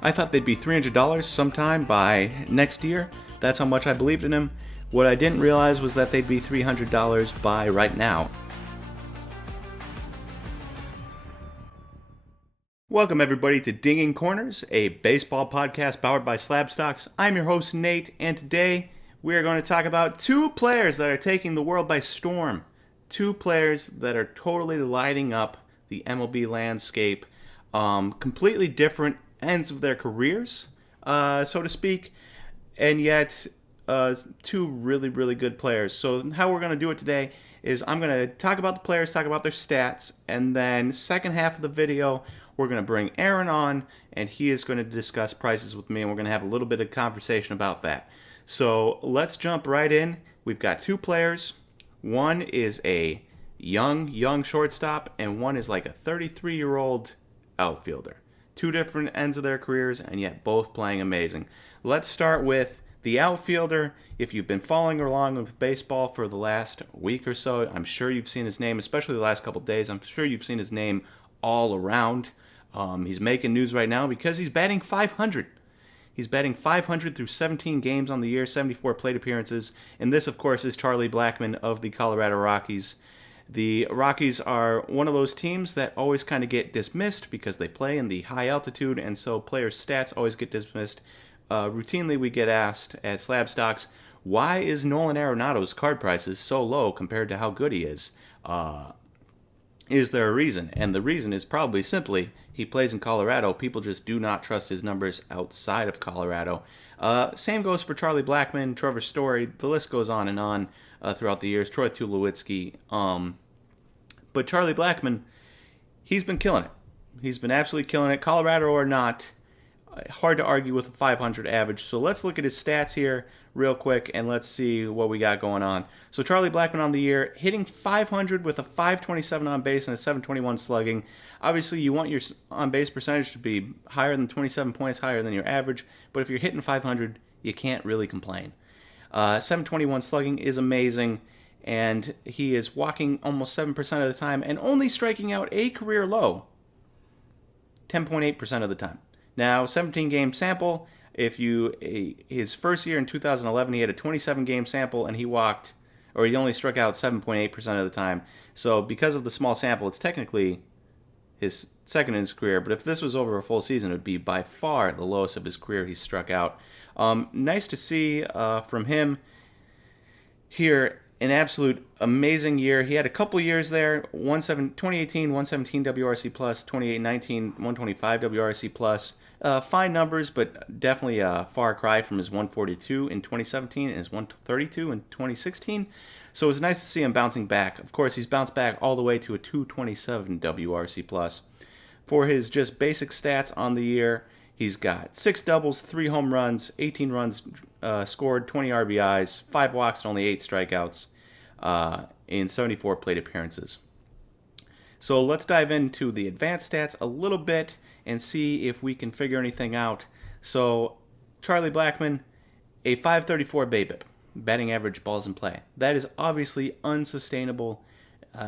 I thought they'd be $300 sometime by next year. That's how much I believed in him. What I didn't realize was that they'd be $300 by right now. Welcome everybody to Dinging Corners, a baseball podcast powered by SlabStox. I'm your host Nate, and today we are going to talk about two players that are taking the world by storm. Two players that are totally lighting up the MLB landscape. Completely different ends of their careers, so to speak, and yet two really, really good players. So how we're going to do it today is I'm going to talk about the players, talk about their stats, and then second half of the video, we're going to bring Aaron on, and he is going to discuss prices with me, and we're going to have a little bit of conversation about that. So let's jump right in. We've got two players. One is a young shortstop, and one is like a 33-year-old outfielder. Two different ends of their careers, and yet both playing amazing. Let's start with the outfielder. If you've been following along with baseball for the last week or so, I'm sure you've seen his name, especially the last couple of days. I'm sure you've seen his name all around. He's making news right now because he's batting 500. He's batting 500 through 17 games on the year, 74 plate appearances. And this, of course, is Charlie Blackman of the Colorado Rockies. The Rockies are one of those teams that always kind of get dismissed because they play in the high altitude, and so players' stats always get dismissed. Routinely, we get asked at SlabStox, why is Nolan Arenado's card prices so low compared to how good he is? Is there a reason? And the reason is probably simply he plays in Colorado. People just do not trust his numbers outside of Colorado. Same goes for Charlie Blackman, Trevor Story. The list goes on and on throughout the years. Troy Tulowitzki. But Charlie Blackman, he's been killing it. He's been absolutely killing it. Colorado or not, hard to argue with a 500 average. So let's look at his stats here real quick, and let's see what we got going on. So Charlie Blackman on the year, hitting 500 with a 527 on base and a 721 slugging. Obviously, you want your on-base percentage to be higher than 27 points, higher than your average. But if you're hitting 500, you can't really complain. 721 slugging is amazing, and he is walking almost 7% of the time and only striking out a career low 10.8% of the time. Now, 17-game sample. His first year in 2011, he had a 27-game sample, and he only struck out 7.8% of the time. So because of the small sample, it's technically his second in his career. But if this was over a full season, it would be by far the lowest of his career he struck out. Nice to see from him here. An absolute amazing year. He had a couple years there, 2018, 117 WRC+, 2019, 125 WRC+. Fine numbers, but definitely a far cry from his 142 in 2017 and his 132 in 2016. So it was nice to see him bouncing back. Of course, he's bounced back all the way to a 227 WRC+. For his just basic stats on the year, he's got 6 doubles, 3 home runs, 18 runs scored, 20 RBIs, 5 walks, and only 8 strikeouts in 74 plate appearances. So let's dive into the advanced stats a little bit and see if we can figure anything out. So Charlie Blackman, a 534 BABIP, batting average balls in play. That is obviously unsustainable.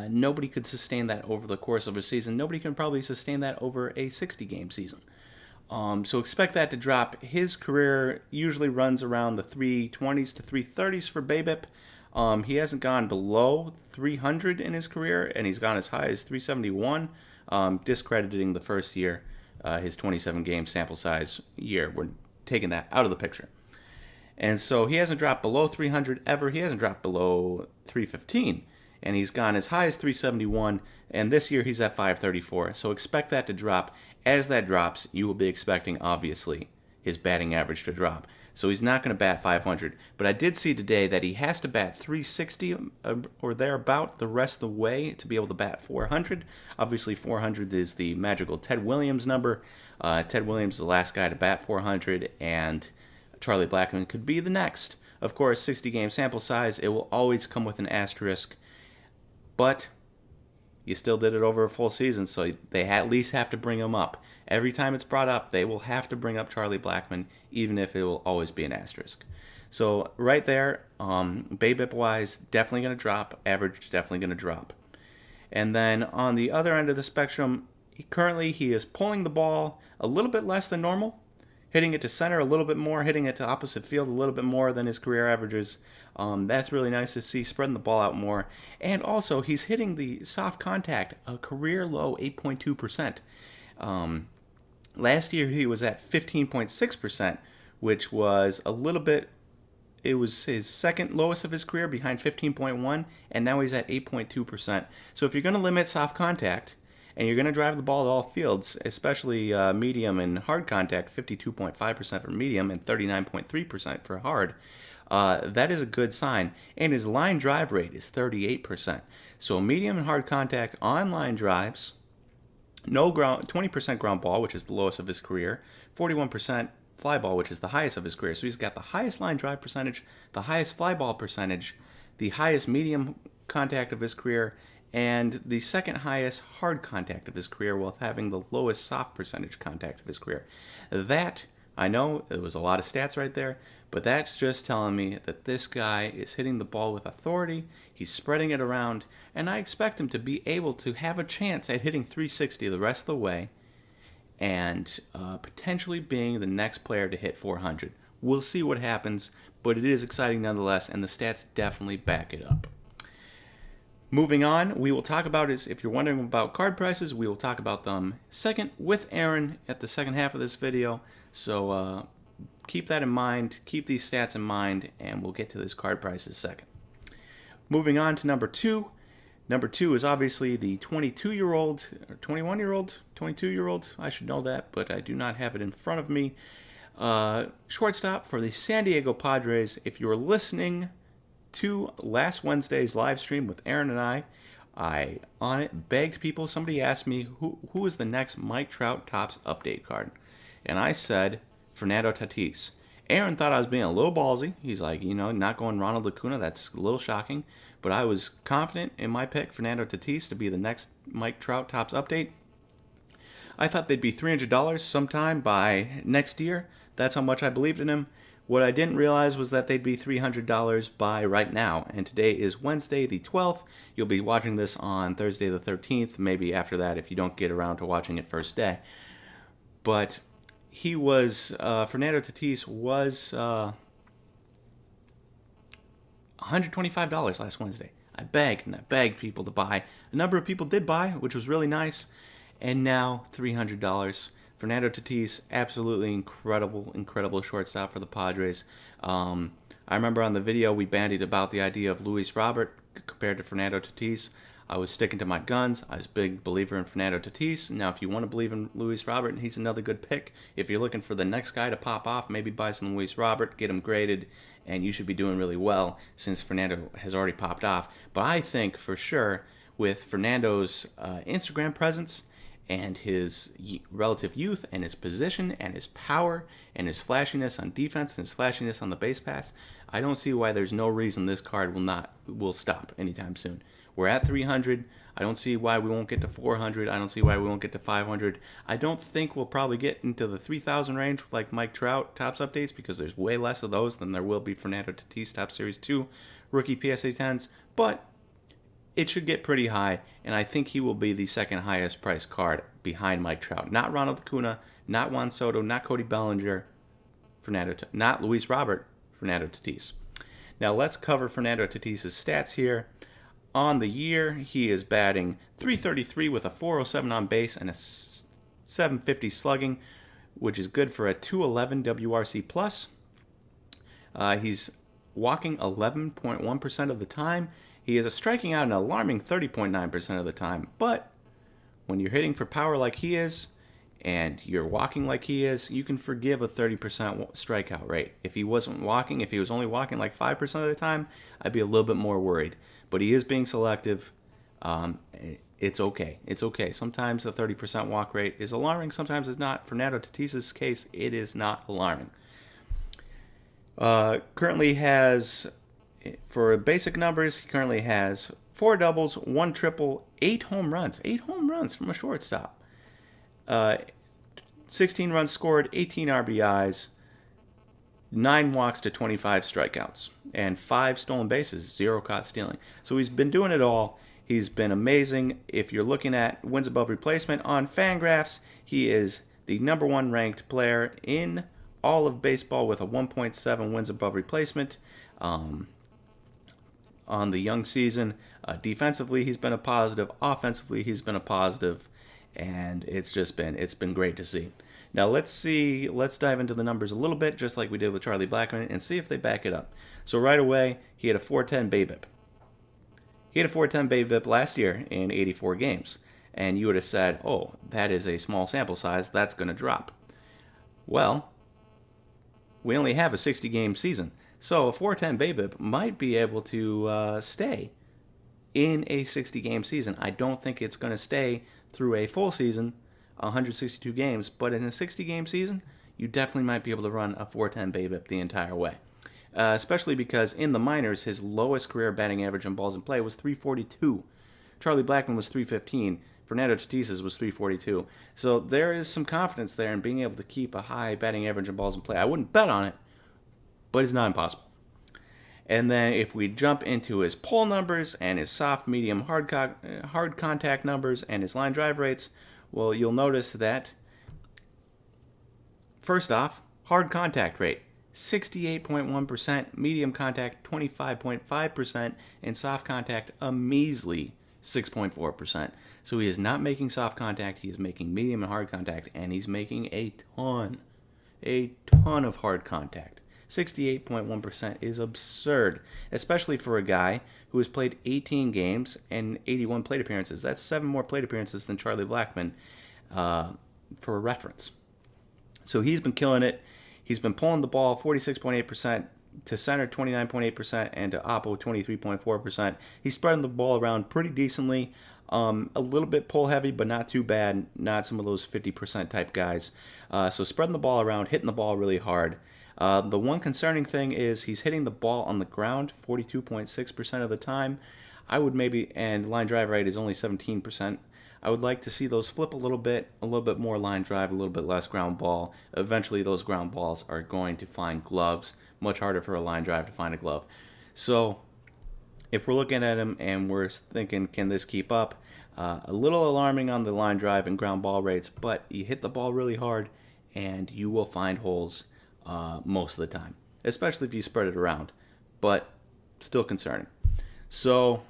Nobody could sustain that over the course of a season. Nobody can probably sustain that over a 60-game season. So expect that to drop. His career usually runs around the 320s to 330s for BABIP. He hasn't gone below 300 in his career, and he's gone as high as 371, discrediting the first year, his 27-game sample size year. We're taking that out of the picture. And so he hasn't dropped below 300 ever. He hasn't dropped below 315, and he's gone as high as 371, and this year he's at 534. So expect that to drop. As that drops, you will be expecting, obviously, his batting average to drop. So he's not going to bat 500. But I did see today that he has to bat 360 or thereabout the rest of the way to be able to bat 400. Obviously, 400 is the magical Ted Williams number. Ted Williams is the last guy to bat 400, and Charlie Blackman could be the next. Of course, 60-game sample size, it will always come with an asterisk. But you still did it over a full season, so they at least have to bring him up. Every time it's brought up, they will have to bring up Charlie Blackman, even if it will always be an asterisk. So right there, BABIP-wise, definitely going to drop. Average, definitely going to drop. And then on the other end of the spectrum, currently he is pulling the ball a little bit less than normal. hitting it to center a little bit more, hitting it to opposite field a little bit more than his career averages. That's really nice to see, spreading the ball out more. And also, he's hitting the soft contact, a career low 8.2%. Last year, he was at 15.6%, which was a little bit, it was his second lowest of his career behind 15.1, and now he's at 8.2%. So if you're going to limit soft contact, and you're going to drive the ball to all fields, especially medium and hard contact, 52.5% for medium and 39.3% for hard, that is a good sign. And his line drive rate is 38%. So medium and hard contact on line drives, no ground, 20% ground ball, which is the lowest of his career, 41% fly ball, which is the highest of his career. So he's got the highest line drive percentage, the highest fly ball percentage, the highest medium contact of his career, and the second highest hard contact of his career, while having the lowest soft percentage contact of his career. That, I know, it was a lot of stats right there, but that's just telling me that this guy is hitting the ball with authority, he's spreading it around, and I expect him to be able to have a chance at hitting 360 the rest of the way, and potentially being the next player to hit 400. We'll see what happens, but it is exciting nonetheless, and the stats definitely back it up. Moving on, we will talk about is, if you're wondering about card prices, we will talk about them second with Aaron at the second half of this video. So keep that in mind, keep these stats in mind, and we'll get to these card prices second. Moving on to number two. Number two is obviously the 22-year-old, or 21-year-old, 22-year-old. I should know that, but I do not have it in front of me. Shortstop for the San Diego Padres. If you're listening to last Wednesday's live stream with Aaron and I on it begged people. Somebody asked me who is the next Mike Trout Topps update card, and I said Fernando Tatis. Aaron thought I was being a little ballsy. He's like, not going Ronald Acuna. That's a little shocking, but I was confident in my pick, Fernando Tatis, to be the next Mike Trout Topps update. I thought they'd be $300 sometime by next year. That's how much I believed in him. What I didn't realize was that they'd be $300 by right now, and today is Wednesday the 12th. You'll be watching this on Thursday the 13th, maybe after that if you don't get around to watching it first day. But he was, Fernando Tatis was $125 last Wednesday. I begged people to buy. A number of people did buy, which was really nice, and now $300. Fernando Tatis, absolutely incredible shortstop for the Padres. I remember on the video we bandied about the idea of Luis Robert compared to Fernando Tatis. I was sticking to my guns. I was a big believer in Fernando Tatis. Now, if you want to believe in Luis Robert, he's another good pick. If you're looking for the next guy to pop off, maybe buy some Luis Robert, get him graded, and you should be doing really well since Fernando has already popped off. But I think for sure with Fernando's Instagram presence, and his relative youth, and his position, and his power, and his flashiness on defense, and his flashiness on the base pass, I don't see why there's no reason this card will stop anytime soon. We're at 300. I don't see why we won't get to 400. I don't see why we won't get to 500. I don't think we'll probably get into the 3,000 range like Mike Trout Topps updates, because there's way less of those than there will be Fernando Tatis Topps Series 2 rookie PSA 10s. But it should get pretty high, and I think he will be the second highest priced card behind Mike Trout. Not Ronald Acuna, not Juan Soto, not Cody Bellinger, not Luis Robert, Fernando Tatis. Now let's cover Fernando Tatis' stats here. On the year, he is batting .333 with a .407 on base and a .750 slugging, which is good for a .211 WRC plus. He's walking 11.1% of the time. He is striking out an alarming 30.9% of the time, but when you're hitting for power like he is, and you're walking like he is, you can forgive a 30% strikeout rate. If he was only walking like 5% of the time, I'd be a little bit more worried. But he is being selective. It's okay. It's okay. Sometimes a 30% walk rate is alarming, sometimes it's not. Fernando Tatis' case, it is not alarming. Currently has... For basic numbers, he currently has 4 doubles, 1 triple, 8 home runs. 8 home runs from a shortstop. 16 runs scored, 18 RBIs, 9 walks to 25 strikeouts, and 5 stolen bases, 0 caught stealing. So he's been doing it all. He's been amazing. If you're looking at wins above replacement on Fangraphs, he is the #1 ranked player in all of baseball with a 1.7 wins above replacement on the young season. Defensively, he's been a positive. Offensively, he's been a positive, and it's been great to see. Now let's dive into the numbers a little bit, just like we did with Charlie Blackman, and see if they back it up. So right away, he had a 410 BABIP. He had a 410 BABIP last year in 84 games, and you would have said, oh, that is a small sample size, that's going to drop. Well, we only have a 60-game season, so a 410 BABIP might be able to stay in a 60-game season. I don't think it's going to stay through a full season, 162 games, but in a 60-game season, you definitely might be able to run a 410 BABIP the entire way. Especially because in the minors, his lowest career batting average on balls in play was 342. Charlie Blackman was 315. Fernando Tatis's was 342. So there is some confidence there in being able to keep a high batting average on balls in play. I wouldn't bet on it, but it's not impossible. And then if we jump into his pull numbers and his soft, medium, hard contact numbers and his line drive rates, well, you'll notice that, first off, hard contact rate, 68.1%, medium contact, 25.5%, and soft contact, a measly 6.4%. So he is not making soft contact, he is making medium and hard contact, and he's making a ton of hard contact. 68.1% is absurd, especially for a guy who has played 18 games and 81 plate appearances. That's 7 more plate appearances than Charlie Blackman, for reference. So he's been killing it. He's been pulling the ball 46.8%, to center 29.8%, and to oppo 23.4%. He's spreading the ball around pretty decently. A little bit pull heavy, but not too bad. Not some of those 50% type guys. So spreading the ball around, hitting the ball really hard. The one concerning thing is he's hitting the ball on the ground 42.6% of the time. And line drive rate is only 17%. I would like to see those flip a little bit more line drive, a little bit less ground ball. Eventually those ground balls are going to find gloves. Much harder for a line drive to find a glove. So if we're looking at him and we're thinking, can this keep up? A little alarming on the line drive and ground ball rates, but you hit the ball really hard and you will find holes most of the time, especially if you spread it around, but still concerning. So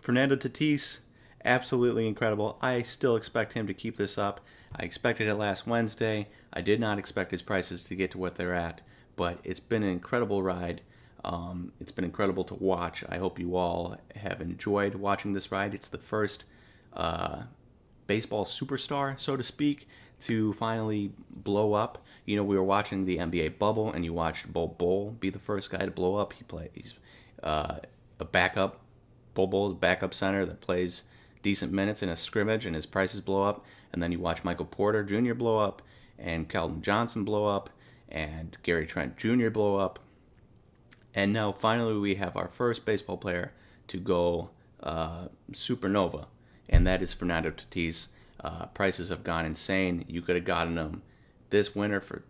Fernando Tatis, absolutely incredible. I still expect him to keep this up. I expected it last Wednesday. I did not expect his prices to get to what they're at, but it's been an incredible ride. It's been incredible to watch. I hope you all have enjoyed watching this ride. It's the first baseball superstar, so to speak, to finally blow up. You know, we were watching the NBA bubble, and you watched Bol be the first guy to blow up. He's a backup. Bol's backup center that plays decent minutes in a scrimmage, and his prices blow up. And then you watch Michael Porter Jr. blow up, and Keldon Johnson blow up, and Gary Trent Jr. blow up. And now finally we have our first baseball player to go supernova, and that is Fernando Tatis. Prices have gone insane. You could have gotten him this winter for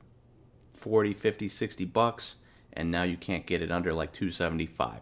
40, 50, 60 bucks, and now you can't get it under like $275.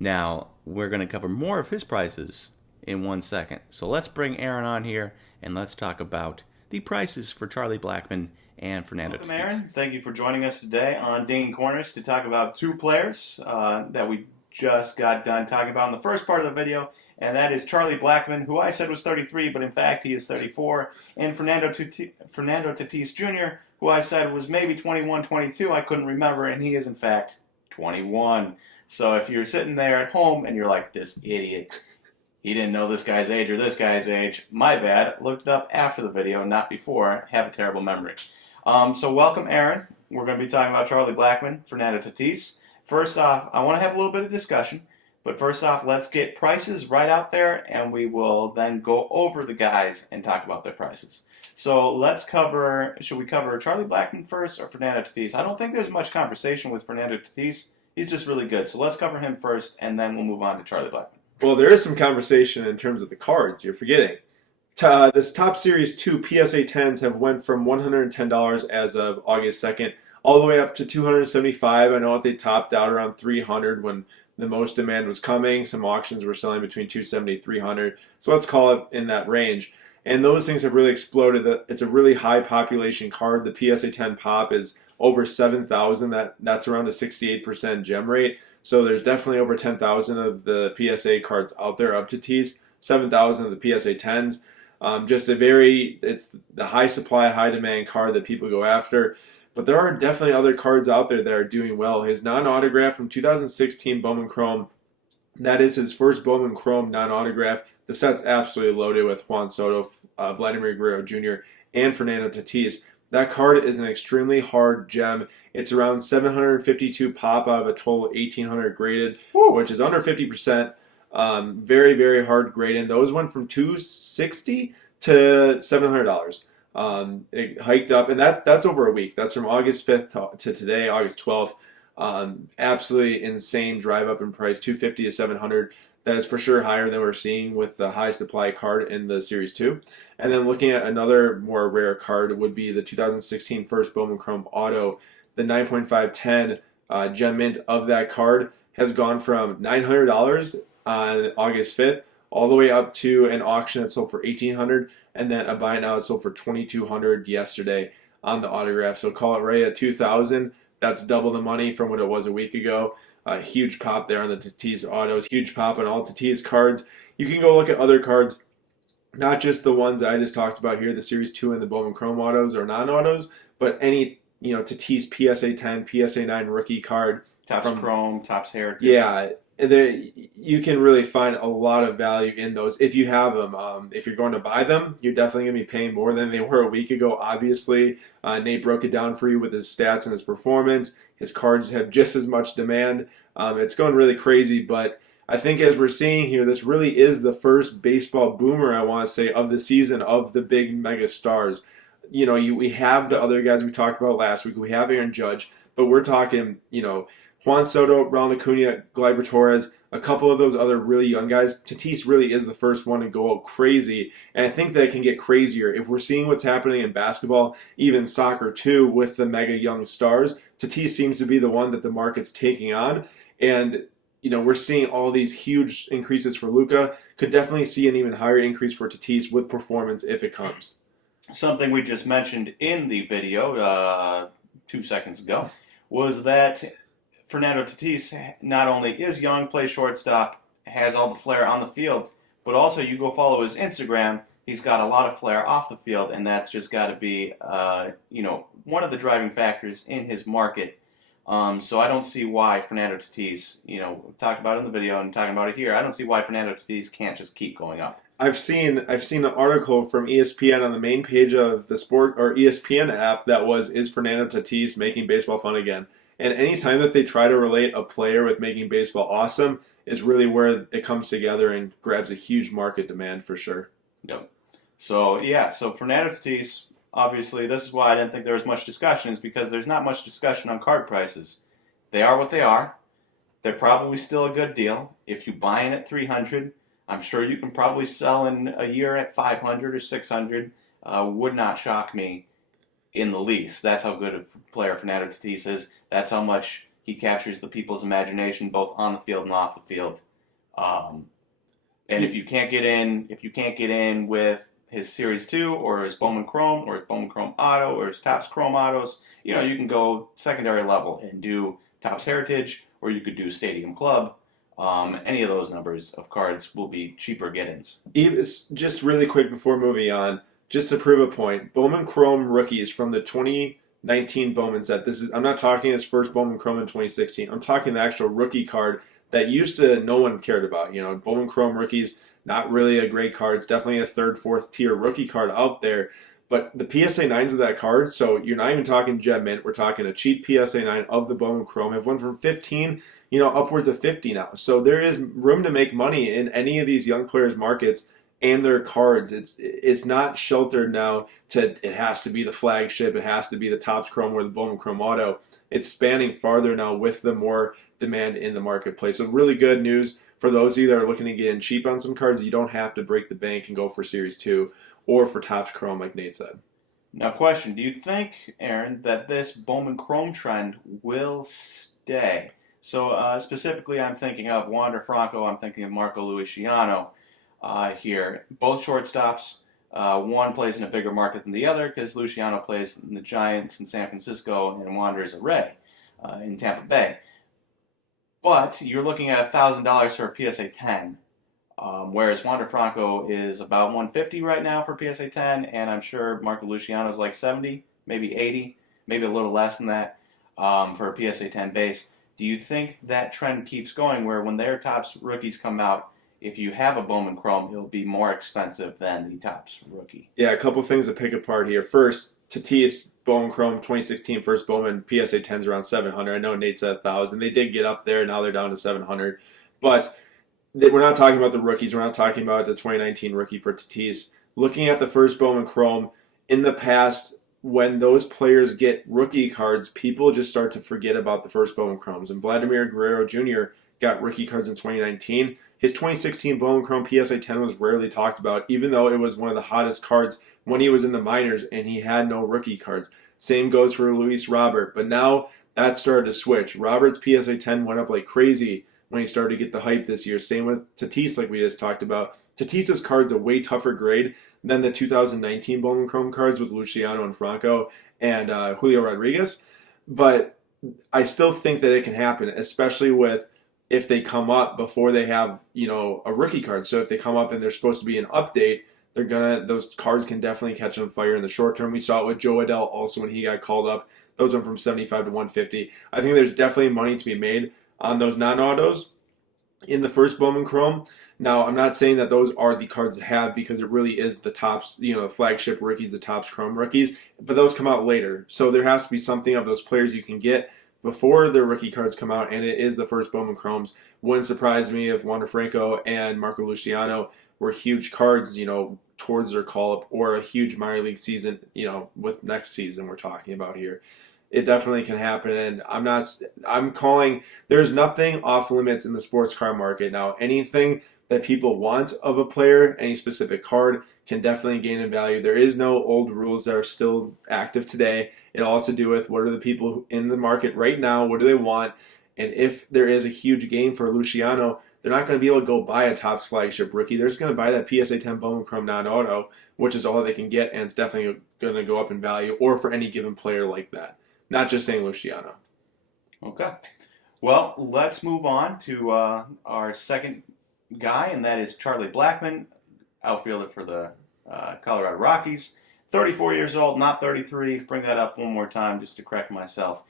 Now, we're going to cover more of his prices in 1 second. So let's bring Aaron on here, and let's talk about the prices for Charlie Blackman and Fernando Tatis. Welcome, Aaron. Thank you for joining us today on Dinging Corners to talk about two players that we just got done talking about in the first part of the video, and that is Charlie Blackman, who I said was 33, but in fact he is 34, and Fernando Tatis Jr., who I said was maybe 21, 22, I couldn't remember, and he is in fact 21. So if you're sitting there at home and you're like, this idiot, he didn't know this guy's age or this guy's age, my bad, looked it up after the video, not before, have a terrible memory. So welcome, Aaron. We're going to be talking about Charlie Blackman, Fernando Tatis. First off, I want to have a little bit of discussion, but first off, let's get prices right out there, and we will then go over the guys and talk about their prices. So should we cover Charlie Blackman first or Fernando Tatis? I don't think there's much conversation with Fernando Tatis. He's just really good. So let's cover him first, and then we'll move on to Charlie Blackman. Well, there is some conversation in terms of the cards. You're forgetting. This Top Series 2 PSA 10s have went from $110 as of August 2nd all the way up to $275. I know that they topped out around $300 when the most demand was coming. Some auctions were selling between $270 $300. So let's call it in that range. And those things have really exploded. It's a really high population card. The PSA 10 pop is over 7,000. That's around a 68% gem rate. So there's definitely over 10,000 of the PSA cards out there up to T's. 7,000 of the PSA 10s. It's the high supply, high demand card that people go after. But there are definitely other cards out there that are doing well. His non-autograph from 2016 Bowman Chrome, that is his first Bowman Chrome non-autograph. The set's absolutely loaded with Juan Soto, Vladimir Guerrero Jr., and Fernando Tatis. That card is an extremely hard gem. It's around 752 pop out of a total 1,800 graded, which is under 50%. Very, very hard grading. Those went from $260 to $700. It hiked up, and that's over a week. That's from August 5th to today, August 12th. Absolutely insane drive up in price, $250 to $700. That is for sure higher than we're seeing with the high supply card in the Series 2. And then looking at another more rare card would be the 2016 first Bowman Chrome Auto. The 9.510 gem mint of that card has gone from $900 on August 5th all the way up to an auction that sold for $1,800, and then a buy now that sold for $2,200 yesterday on the autograph. So call it right at $2,000. That's double the money from what it was a week ago. Huge pop there on the Tatis autos. Huge pop on all Tatis cards. You can go look at other cards, not just the ones that I just talked about here, the Series 2 and the Bowman Chrome autos or non-autos, but any Tatis PSA 10, PSA 9 rookie card. Topps Chrome, Topps Heritage. Yeah, you can really find a lot of value in those if you have them. If you're going to buy them, you're definitely going to be paying more than they were a week ago, obviously. Nate broke it down for you with his stats and his performance. His cards have just as much demand. It's going really crazy, but I think as we're seeing here, this really is the first baseball boomer, I want to say, of the season of the big mega stars. We have the other guys we talked about last week. We have Aaron Judge, but we're talking, Juan Soto, Ronald Acuna, Gleyber Torres, a couple of those other really young guys. Tatis really is the first one to go crazy, and I think that it can get crazier. If we're seeing what's happening in basketball, even soccer too, with the mega young stars, Tatis seems to be the one that the market's taking on, and we're seeing all these huge increases for Luka. Could definitely see an even higher increase for Tatis with performance if it comes. Something we just mentioned in the video 2 seconds ago was that Fernando Tatis not only is young, plays shortstop, has all the flair on the field, but also you go follow his Instagram, he's got a lot of flair off the field, and that's just got to be, one of the driving factors in his market. So I don't see why Fernando Tatis, we talked about it in the video and talking about it here, I don't see why Fernando Tatis can't just keep going up. I've seen an article from ESPN on the main page of the sport or ESPN app that is Fernando Tatis making baseball fun again? And anytime that they try to relate a player with making baseball awesome is really where it comes together and grabs a huge market demand for sure. Yep. So Fernando Tatis, obviously, this is why I didn't think there was much discussion, is because there's not much discussion on card prices. They are what they are. They're probably still a good deal. If you buy in at $300, I'm sure you can probably sell in a year at $500 or $600. Would not shock me in the least. That's how good a player Fernando Tatis is. That's how much he captures the people's imagination, both on the field and off the field. And if you can't get in with his Series 2 or his Bowman Chrome or his Bowman Chrome Auto or his Topps Chrome Autos, you can go secondary level and do Topps Heritage, or you could do Stadium Club. Any of those numbers of cards will be cheaper get-ins. Just really quick before moving on, just to prove a point, Bowman Chrome rookies from the 2019 Bowman set. I'm not talking his first Bowman Chrome in 2016. I'm talking the actual rookie card that no one cared about. Bowman Chrome rookies, not really a great card. It's definitely a third, fourth tier rookie card out there. But the PSA 9s of that card, so you're not even talking gem mint, we're talking a cheap PSA 9 of the Bowman Chrome, have went from 15, upwards of 50 now. So there is room to make money in any of these young players' markets and their cards. It's not sheltered now to it has to be the flagship, it has to be the Topps Chrome or the Bowman Chrome Auto. It's spanning farther now with the more demand in the marketplace. So really good news for those of you that are looking to get in cheap on some cards. You don't have to break the bank and go for Series 2 or for Topps Chrome like Nate said. Now question, do you think, Aaron, that this Bowman Chrome trend will stay? So specifically I'm thinking of Wander Franco, I'm thinking of Marco Luciano. Here. Both shortstops, One plays in a bigger market than the other because Luciano plays in the Giants in San Francisco and Wanderers at Ray in Tampa Bay. But you're looking at $1,000 for a PSA 10, whereas Wander Franco is about $150 right now for PSA 10, and I'm sure Marco Luciano is like $70, maybe $80, maybe a little less than that for a PSA 10 base. Do you think that trend keeps going where when their Topps rookies come out, if you have a Bowman Chrome, it'll be more expensive than the Topps rookie? Yeah, a couple things to pick apart here. First, Tatis Bowman Chrome 2016 first Bowman PSA 10s around 700. I know Nate said 1,000. They did get up there. Now they're down to 700. But we're not talking about the rookies. We're not talking about the 2019 rookie for Tatis. Looking at the first Bowman Chrome, in the past, when those players get rookie cards, people just start to forget about the first Bowman Chromes. And Vladimir Guerrero Jr. got rookie cards in 2019. His 2016 Bowman Chrome PSA 10 was rarely talked about, even though it was one of the hottest cards when he was in the minors and he had no rookie cards. Same goes for Luis Robert, but now that started to switch. Robert's PSA 10 went up like crazy when he started to get the hype this year. Same with Tatis, like we just talked about. Tatis's card's a way tougher grade than the 2019 Bowman Chrome cards with Luciano and Franco and Julio Rodriguez, but I still think that it can happen, especially with if they come up before they have, a rookie card. So if they come up and they're supposed to be an update, those cards can definitely catch on fire in the short term. We saw it with Joe Adell also when he got called up. Those went from 75 to 150. I think there's definitely money to be made on those non-autos in the first Bowman Chrome. Now, I'm not saying that those are the cards to have because it really is the Topps, the flagship rookies, the Topps Chrome rookies, but those come out later. So there has to be something of those players you can get before their rookie cards come out, and it is the first Bowman Chromes. Wouldn't surprise me if Wander Franco and Marco Luciano were huge cards, towards their call-up, or a huge minor league season, with next season we're talking about here. It definitely can happen, and I'm calling, there's nothing off limits in the sports card market. Now, anything that people want of a player, any specific card, can definitely gain in value. There is no old rules that are still active today. It all has to do with what are the people in the market right now, what do they want, and if there is a huge gain for Luciano, they're not going to be able to go buy a Topps flagship rookie. They're just going to buy that PSA 10 Bowman Chrome non-auto, which is all they can get, and it's definitely going to go up in value, or for any given player like that. Not just saying Luciano. Okay. Well, let's move on to our second guy, and that is Charlie Blackman, outfielder for the Colorado Rockies. 34 years old, not 33. Bring that up one more time just to correct myself.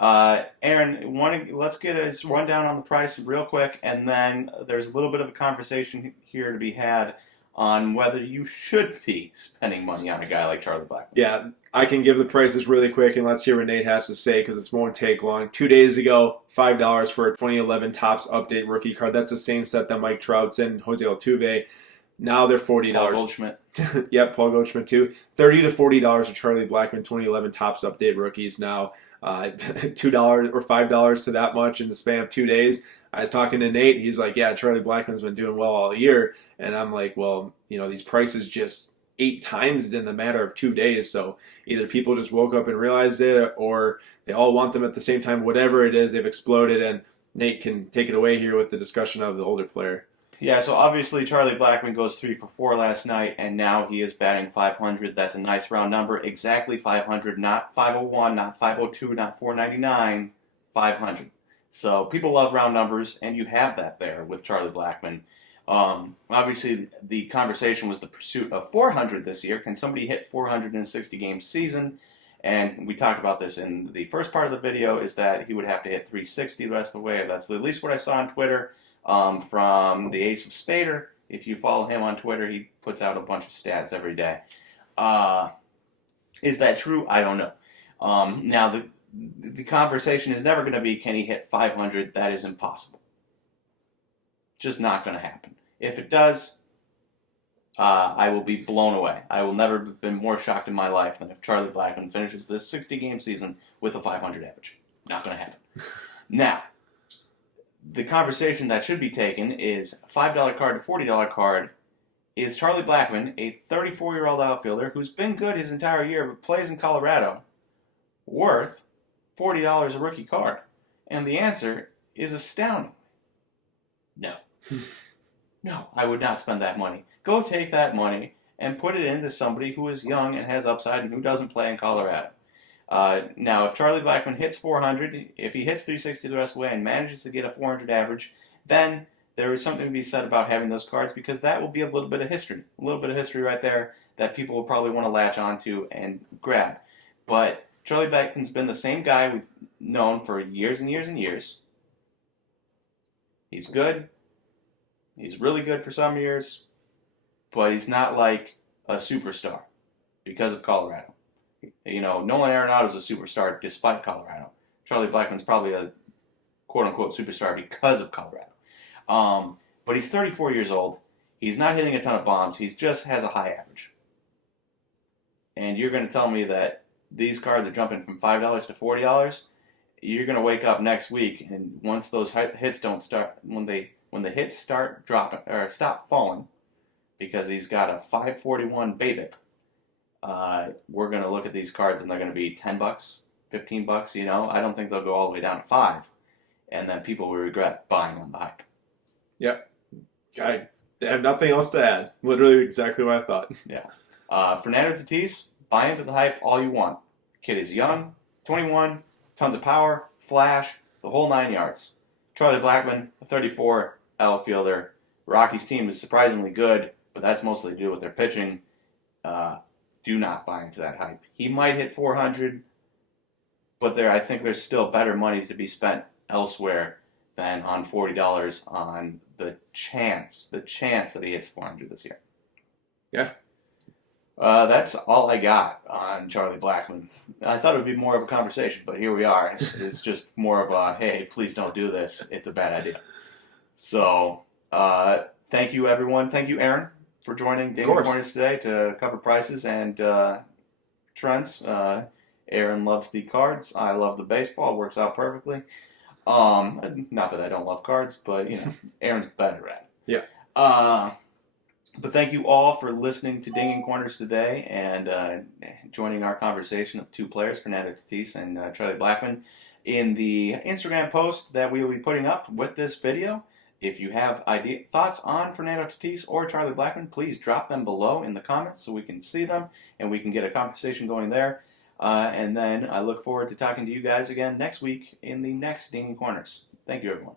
Aaron, let's get a rundown on the price real quick, and then there's a little bit of a conversation here to be had on whether you should be spending money on a guy like Charlie Blackman. Yeah, I can give the prices really quick, and let's hear what Nate has to say because it won't take long. 2 days ago, $5 for a 2011 Topps Update rookie card. That's the same set that Mike Trout's and Jose Altuve. Now they're $40. Paul Goldschmidt. Yep, Paul Goldschmidt too. $30 to $40 for Charlie Blackman 2011 Topps Update rookies now. $2 or $5 to that much in the span of 2 days. I was talking to Nate. He's like, yeah, Charlie Blackman's been doing well all year. And I'm like, well, these prices just 8 times in the matter of 2 days. So either people just woke up and realized it, or they all want them at the same time. Whatever it is, they've exploded. And Nate can take it away here with the discussion of the older player. Yeah, so obviously Charlie Blackman goes 3 for 4 last night, and now he is batting 500. That's a nice round number. Exactly 500, not 501, not 502, not 499, 500. So people love round numbers, and you have that there with Charlie Blackman. Obviously, the conversation was the pursuit of 400 this year. Can somebody hit 400 in a 60-game season? And we talked about this in the first part of the video, is that he would have to hit 360 the rest of the way. That's at least what I saw on Twitter. From the Ace of Spader. If you follow him on Twitter, he puts out a bunch of stats every day. Is that true? I don't know. Now, the conversation is never going to be, can he hit 500? That is impossible. Just not going to happen. If it does, I will be blown away. I will never have been more shocked in my life than if Charlie Blackman finishes this 60-game season with a 500 average. Not going to happen. Now, the conversation that should be taken is $5 card to $40 card. Is Charlie Blackman, a 34-year-old outfielder who's been good his entire year but plays in Colorado, worth $40 a rookie card? And the answer is astounding. No. No, I would not spend that money. Go take that money and put it into somebody who is young and has upside and who doesn't play in Colorado. Now, if Charlie Blackman hits 400, if he hits 360 the rest of the way and manages to get a 400 average, then there is something to be said about having those cards, because that will be a little bit of history. A little bit of history right there that people will probably want to latch onto and grab. But Charlie Beckman's been the same guy we've known for years and years and years. He's good. He's really good for some years. But he's not like a superstar because of Colorado. You know, Nolan Arenado's a superstar despite Colorado. Charlie Blackman's probably a quote-unquote superstar because of Colorado. But he's 34 years old. He's not hitting a ton of bombs. He just has a high average. And you're going to tell me that these cards are jumping from $5 to $40? You're going to wake up next week, and once those hits don't start, when the hits start dropping or stop falling, because he's got a 541 BABIP, we're going to look at these cards and they're going to be $10, $15. You know, I don't think they'll go all the way down to $5, and then people will regret buying on the hype. Yep. I have nothing else to add. Literally exactly what I thought. Yeah. Fernando Tatis, buy into the hype all you want. Kid is young, 21, tons of power, flash, the whole 9 yards. Charlie Blackman, a 34 outfielder. Rockies' team is surprisingly good, but that's mostly to do with their pitching. Do not buy into that hype. He might hit 400, but I think there's still better money to be spent elsewhere than on $40 on the chance that he hits 400 this year. Yeah. That's all I got on Charlie Blackman. I thought it would be more of a conversation, but here we are. It's just more of a, hey, please don't do this. It's a bad idea. So, thank you, everyone. Thank you, Aaron, for joining Dinging Corners today to cover prices and trends. Aaron loves the cards. I love the baseball. It works out perfectly. Not that I don't love cards, but, you know, Aaron's better at it. Yeah. But thank you all for listening to Dinging Corners today and joining our conversation of two players, Fernando Tatis and Charlie Blackman, in the Instagram post that we will be putting up with this video. If you have thoughts on Fernando Tatis or Charlie Blackman, please drop them below in the comments so we can see them and we can get a conversation going there. And then I look forward to talking to you guys again next week in the next Dinging Corners. Thank you, everyone.